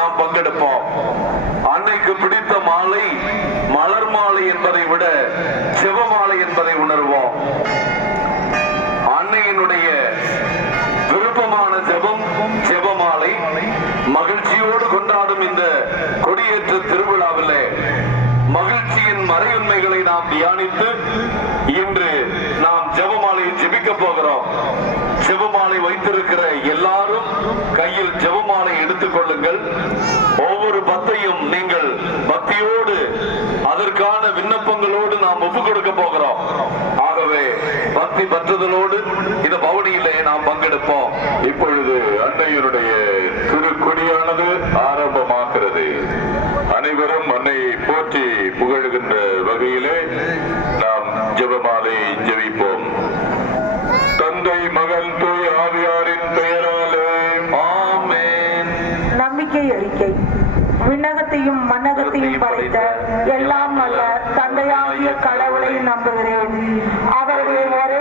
நாம் பங்கெடுப்போம். அன்னைக்கு பிடித்த மாலை மலர் மாலை என்பதை விட செவமாலை என்பதை உணர்வோம். அன்னையினுடைய விருப்பமான ஜெபம் ஜெபமாலை. மகிழ்ச்சியோடு கொண்டாடும் இந்த கொடியேற்ற திருவிழாவிலே மகிழ்ச்சியின் மறையுண்மைகளை நாம் தியானித்து இன்று நாம் ஜெபமாலையை ஜெபிக்க போகிறோம். ஜெபமாலை வைத்திருக்கிற எல்லாரும் கையில் ஜெபமாலை எடுத்துக் கொள்ளுங்கள். ஒவ்வொரு பத்தையும் நீங்கள் பக்தியோடு அதற்கான விண்ணப்பங்களோடு நாம் ஒப்புக் கொடுக்க போகிறோம். ஆகவே பக்தி பற்றுதலோடு இந்த பவனியிலே நாம் பங்கெடுப்போம். இப்பொழுது அன்னையருடைய திருக்கொடியானது ஆரம்பமாகிறது. அனைவரும் அன்னையை போற்றி புகழுகின்ற வகையிலே நாம் ஜெபமாலையை ஜெபிப்போம். தந்தை மகன் தூய் ஆவியாரின் பெயராலே ஆமென். நம்பிக்கை அறிக்கை. விண்ணகத்தையும் மண்ணகத்தையும் படைத்த எல்லாம் அல்ல தந்தையாகிய கடவுளை நம்புகிறேன். அவர்